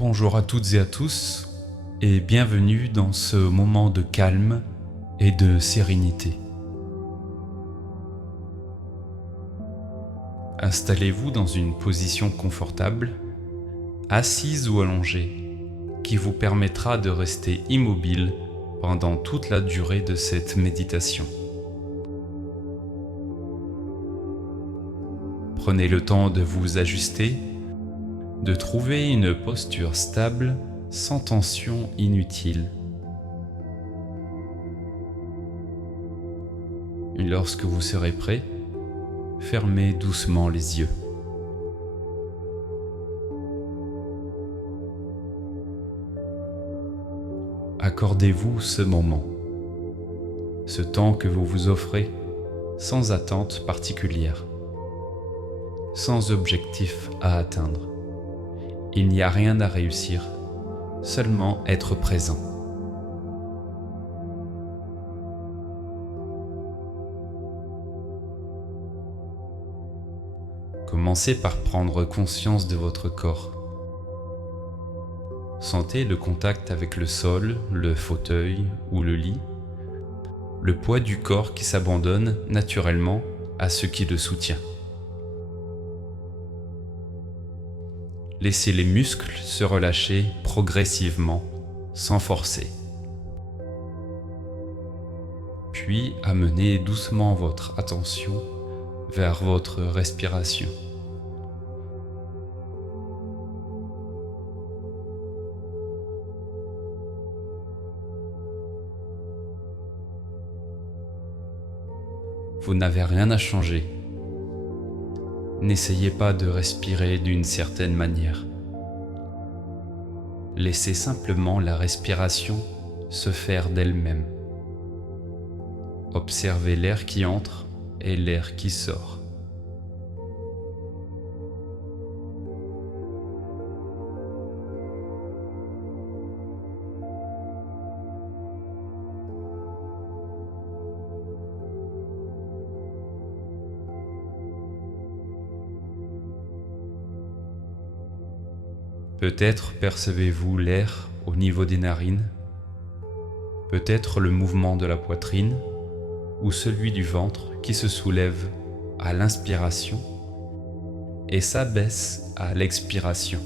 Bonjour à toutes et à tous et bienvenue dans ce moment de calme et de sérénité. Installez-vous dans une position confortable, assise ou allongée, qui vous permettra de rester immobile pendant toute la durée de cette méditation. Prenez le temps de vous ajuster, de trouver une posture stable sans tension inutile. Et lorsque vous serez prêt, fermez doucement les yeux. Accordez-vous ce moment, ce temps que vous vous offrez sans attente particulière, sans objectif à atteindre. Il n'y a rien à réussir, seulement être présent. Commencez par prendre conscience de votre corps. Sentez le contact avec le sol, le fauteuil ou le lit, le poids du corps qui s'abandonne naturellement à ce qui le soutient. Laissez les muscles se relâcher progressivement, sans forcer. Puis amenez doucement votre attention vers votre respiration. Vous n'avez rien à changer. N'essayez pas de respirer d'une certaine manière. Laissez simplement la respiration se faire d'elle-même. Observez l'air qui entre et l'air qui sort. Peut-être percevez-vous l'air au niveau des narines, peut-être le mouvement de la poitrine ou celui du ventre qui se soulève à l'inspiration et s'abaisse à l'expiration.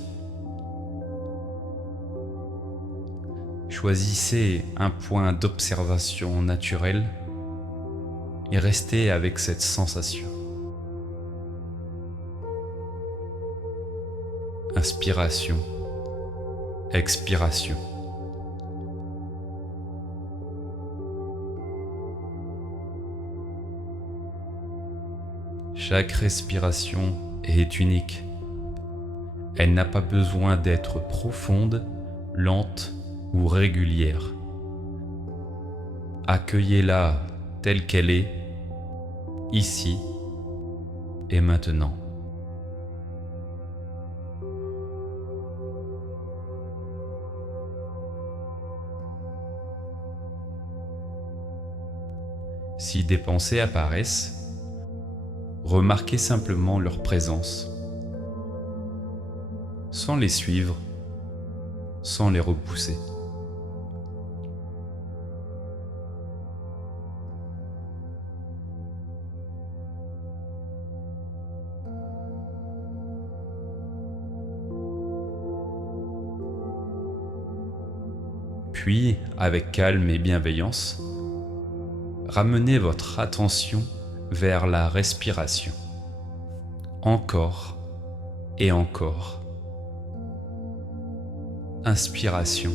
Choisissez un point d'observation naturel et restez avec cette sensation. Inspiration, expiration. Chaque respiration est unique. Elle n'a pas besoin d'être profonde, lente ou régulière. Accueillez-la telle qu'elle est, ici et maintenant. Si des pensées apparaissent, remarquez simplement leur présence, sans les suivre, sans les repousser. Puis, avec calme et bienveillance, ramenez votre attention vers la respiration. Encore et encore. Inspiration.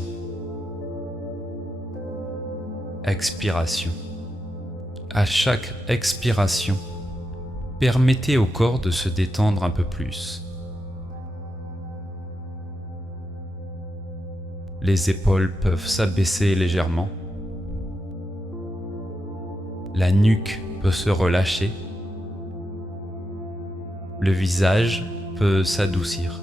Expiration. À chaque expiration, permettez au corps de se détendre un peu plus. Les épaules peuvent s'abaisser légèrement. La nuque peut se relâcher. Le visage peut s'adoucir.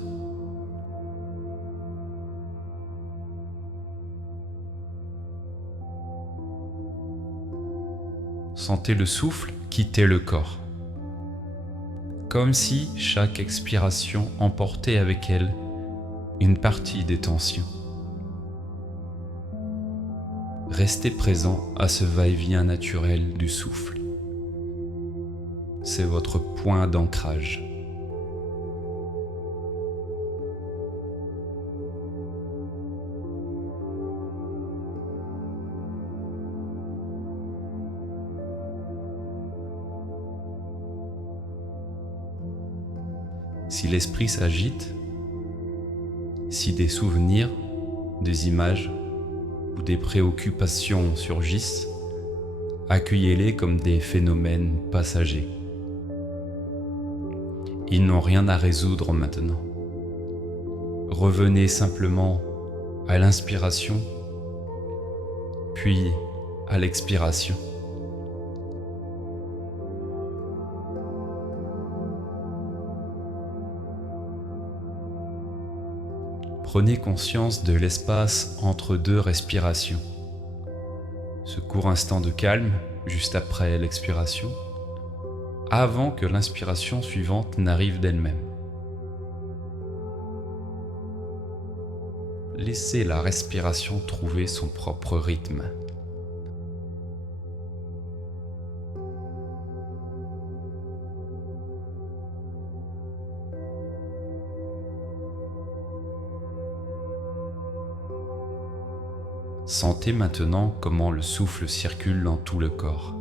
Sentez le souffle quitter le corps, comme si chaque expiration emportait avec elle une partie des tensions. Restez présent à ce va-et-vient naturel du souffle. C'est votre point d'ancrage. Si l'esprit s'agite, si des souvenirs, des images ou des préoccupations surgissent, accueillez-les comme des phénomènes passagers. Ils n'ont rien à résoudre maintenant. Revenez simplement à l'inspiration, puis à l'expiration. Prenez conscience de l'espace entre deux respirations. Ce court instant de calme, juste après l'expiration, avant que l'inspiration suivante n'arrive d'elle-même. Laissez la respiration trouver son propre rythme. Sentez maintenant comment le souffle circule dans tout le corps.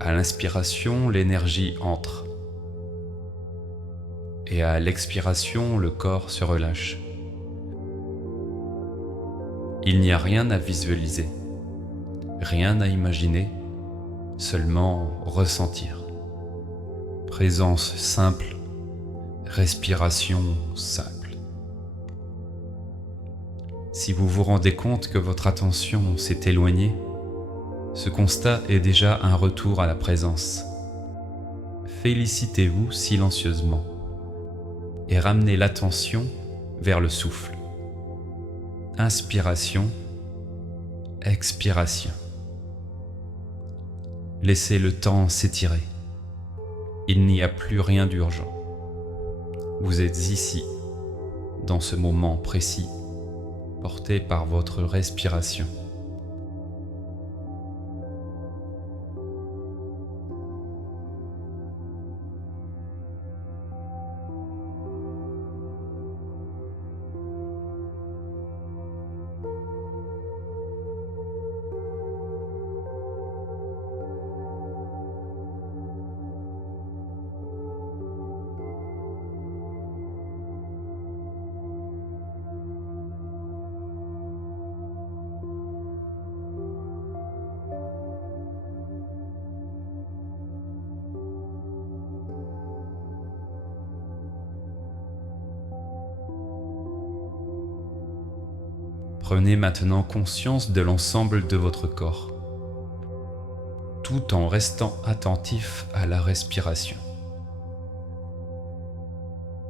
À l'inspiration, l'énergie entre. Et à l'expiration, le corps se relâche. Il n'y a rien à visualiser, rien à imaginer, seulement ressentir. Présence simple, respiration simple. Si vous vous rendez compte que votre attention s'est éloignée, ce constat est déjà un retour à la présence. Félicitez-vous silencieusement et ramenez l'attention vers le souffle. Inspiration, expiration. Laissez le temps s'étirer. Il n'y a plus rien d'urgent. Vous êtes ici, dans ce moment précis, porté par votre respiration. Prenez maintenant conscience de l'ensemble de votre corps, tout en restant attentif à la respiration.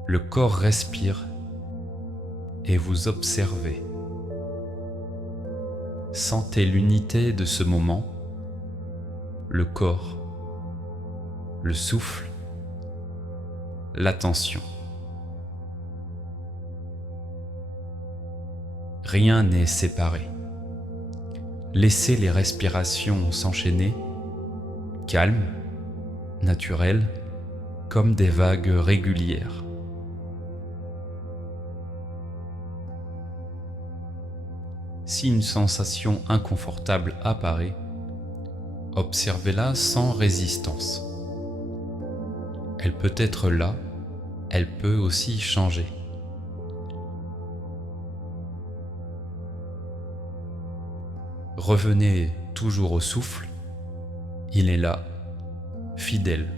Le corps respire et vous observez. Sentez l'unité de ce moment, le corps, le souffle, l'attention. Rien n'est séparé. Laissez les respirations s'enchaîner, calmes, naturelles, comme des vagues régulières. Si une sensation inconfortable apparaît, observez-la sans résistance. Elle peut être là, elle peut aussi changer. Revenez toujours au souffle, il est là, fidèle,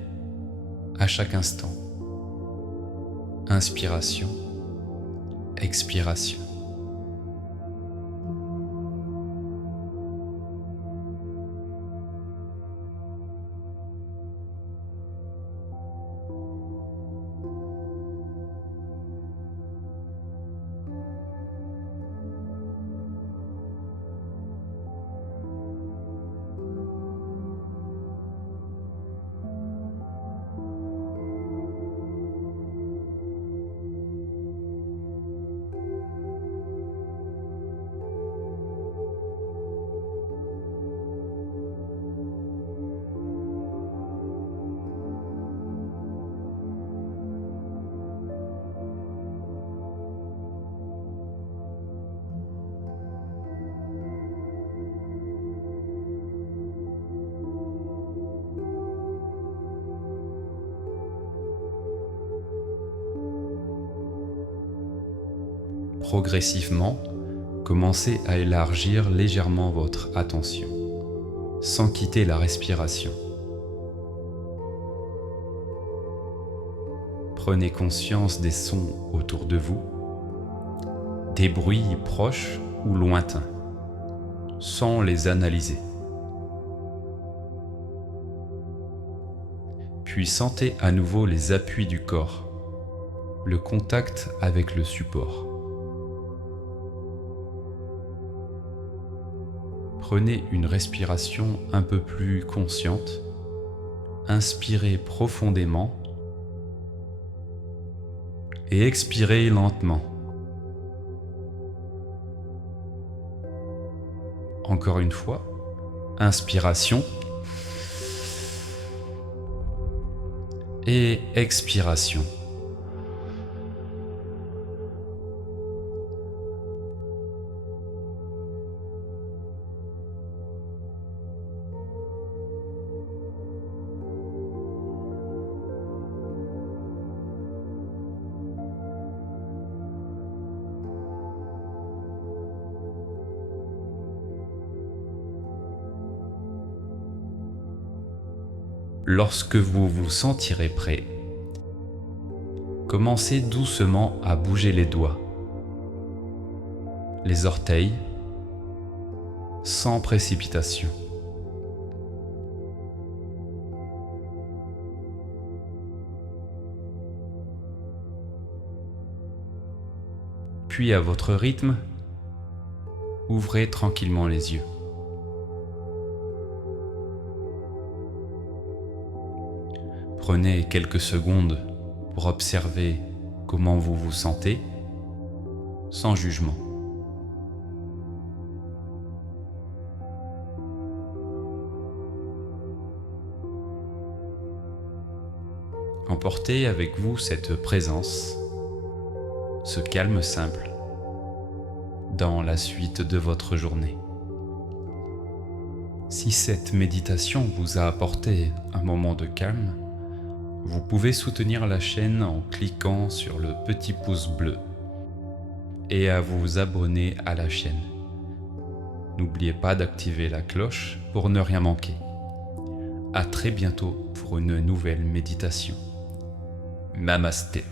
à chaque instant. Inspiration, expiration. Progressivement, commencez à élargir légèrement votre attention, sans quitter la respiration. Prenez conscience des sons autour de vous, des bruits proches ou lointains, sans les analyser. Puis sentez à nouveau les appuis du corps, le contact avec le support. Prenez une respiration un peu plus consciente, inspirez profondément et expirez lentement. Encore une fois, inspiration et expiration. Lorsque vous vous sentirez prêt, commencez doucement à bouger les doigts, les orteils, sans précipitation. Puis à votre rythme, ouvrez tranquillement les yeux. Prenez quelques secondes pour observer comment vous vous sentez, sans jugement. Emportez avec vous cette présence, ce calme simple, dans la suite de votre journée. Si cette méditation vous a apporté un moment de calme, vous pouvez soutenir la chaîne en cliquant sur le petit pouce bleu et à vous abonner à la chaîne. N'oubliez pas d'activer la cloche pour ne rien manquer. À très bientôt pour une nouvelle méditation. Namasté.